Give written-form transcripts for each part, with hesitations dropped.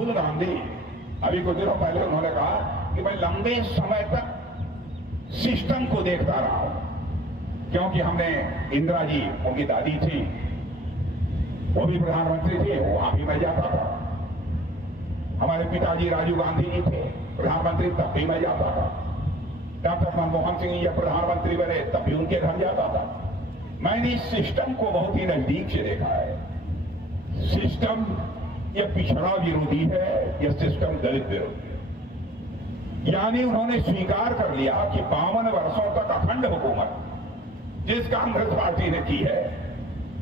राहुल गांधी अभी कुछ दिनों पहले उन्होंने कहा कि मैं लंबे समय तक सिस्टम को देखता रहा हूं, क्योंकि हमने इंदिरा जी, उनकी दादी थी, वो भी प्रधानमंत्री थे, वहां भी मैं जाता था। हमारे पिताजी राजीव गांधी जी थे प्रधानमंत्री, तब भी मैं जाता था। डॉक्टर मनमोहन सिंह जी जब प्रधानमंत्री बने तब भी उनके घर जाता था। मैंने इस सिस्टम को बहुत ही नजदीक से देखा है। सिस्टम ये पिछड़ा विरोधी है, यह सिस्टम दलित विरोधी है। यानी उन्होंने स्वीकार कर लिया कि 52 वर्षों तक अखंड हुकूमत जिस कांग्रेस पार्टी ने की है,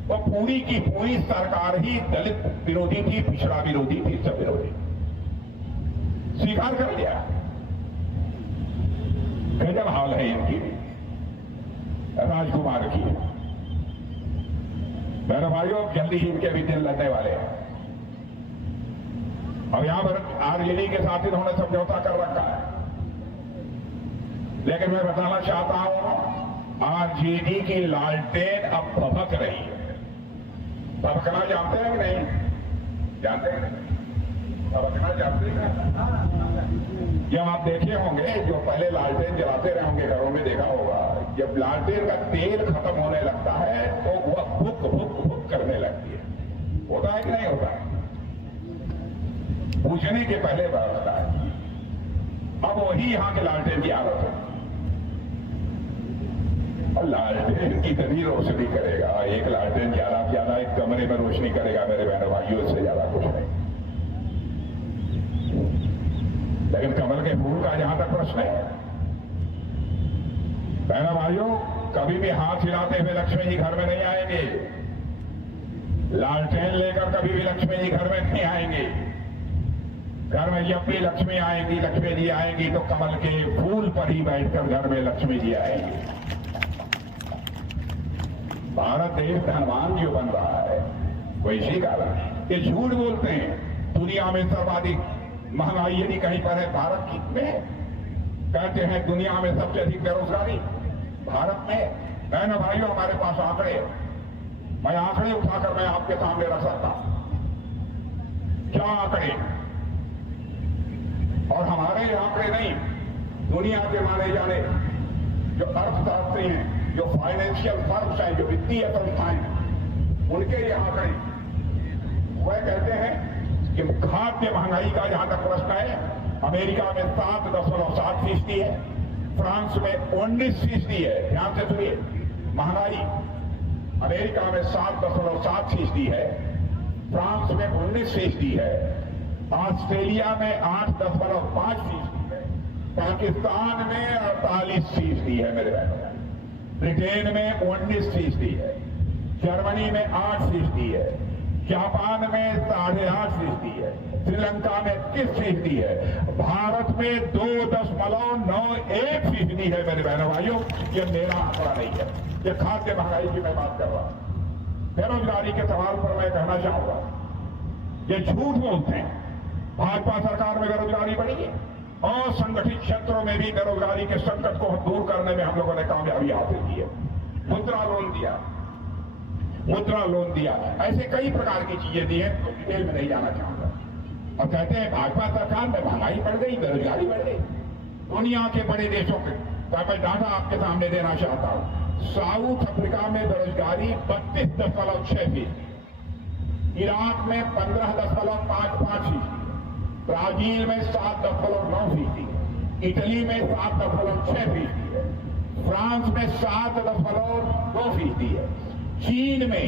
वो पूरी की पूरी सरकार ही दलित विरोधी थी, पिछड़ा विरोधी थी, सब विरोधी। स्वीकार कर लिया। गजब हाल है इनकी भी, राजकुमार की। मेरे भाइयों, जल्दी ही इनके भी दिन लगने वाले हैं। अब यहां पर आरजेडी के साथ इन्होंने समझौता कर रखा है, लेकिन मैं बताना चाहता हूं आरजेडी की लालटेन अब भभक रही है। भभकना जानते हैं कि नहीं? जानते हैं? भभकना जानते हैं? जब आप देखे होंगे, जो पहले लालटेन जलाते रहे होंगे, घरों में देखा होगा, जब लालटेन का तेल खत्म होने लगता है तो वह भुक भुक भुक करने लगती है। होता है कि नहीं होता है? पूछने के पहले बढ़ता है। अब वही यहां के लालटेन की हालत है। और लालटेन कितनी रोशनी करेगा? एक लालटेन ज्यादा से ज्यादा एक कमरे में रोशनी करेगा मेरे बहनों भाइयों, इससे ज्यादा कुछ नहीं। लेकिन कमल के फूल का जहां तक प्रश्न है, बहनों भाइयों, कभी भी हाथ हिलाते हुए लक्ष्मी जी घर में नहीं आएंगे। लालटेन लेकर कभी भी लक्ष्मी जी घर में नहीं आएंगे। घर में जब भी लक्ष्मी आएंगी, लक्ष्मी जी आएंगी तो कमल के फूल पर ही बैठकर घर में लक्ष्मी जी आएंगी। भारत देश धनवान जो बन रहा है वो इसी कारण। ये झूठ बोलते हैं दुनिया में सर्वाधिक महंगाई यदि कहीं पर है भारत की में, कहते हैं दुनिया में सबसे अधिक बेरोजगारी भारत में। बहनों भाइयों, हमारे पास आंकड़े, मैं आंकड़े उठाकर मैं आपके सामने रख सकता हूं। क्या आंकड़े? और हमारे ये आंकड़े नहीं, दुनिया के माने जाने जो अर्थशास्त्री हैं, जो फाइनेंशियल फर्म्स हैं, जो वित्तीय संस्थाएं हैं, उनके ये आंकड़े वह कहते हैं कि खाद्य महंगाई का जहां तक प्रश्न है, अमेरिका में 7.7% है, फ्रांस में 19% है। ध्यान से सुनिए, महंगाई अमेरिका में 7.7% है, फ्रांस में 19% है, ऑस्ट्रेलिया में 8.5% है, पाकिस्तान में 48% है मेरे बहनों, ब्रिटेन में 19% है, जर्मनी में 8% है, जापान में 8.5% है, श्रीलंका में 21% है, भारत में 2.91% है मेरे बहनों भाइयों। यह मेरा आंकड़ा नहीं है, यह खाद्य महंगाई की मैं बात कर रहा हूं। बेरोजगारी के सवाल पर मैं कहना चाहूंगा, ये झूठ बोलते हैं। भाजपा सरकार में बेरोजगारी बढ़ी है, और संगठित क्षेत्रों में भी बेरोजगारी के संकट को दूर करने में हम लोगों ने कामयाबी हासिल की है। मुद्रा लोन दिया, मुद्रा लोन दिया, ऐसे कई प्रकार की चीजें दी हैं, तो डिटेल में नहीं जाना चाहूंगा। और कहते हैं भाजपा सरकार में महंगाई बढ़ गई, बेरोजगारी बढ़ गई। दुनिया के बड़े देशों के मैं डाटा आपके सामने देना चाहता हूं। साउथ अफ्रीका में बेरोजगारी 32.6%, इराक में 15.55%, ब्राजील में 7.9%, इटली में 7.6% है, फ्रांस में 7.2% है, चीन में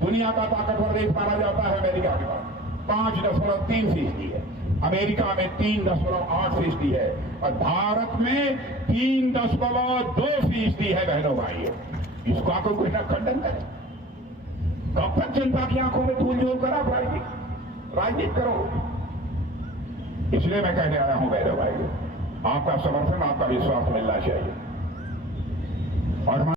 दुनिया का ताकतवर देश माना जाता है अमेरिका के बाद 5.3% है, अमेरिका में 3.8% है, और भारत में 3.2% है। बहनों भाइयों, इसको आपको कोई ना खंडन करे? कब तक जनता की आंखों में धूल झोल कर आप राजनीति करो? इसलिए मैं कहने आया हूं बहनों भाइयों, आपका समर्थन, आपका विश्वास मिलना चाहिए। और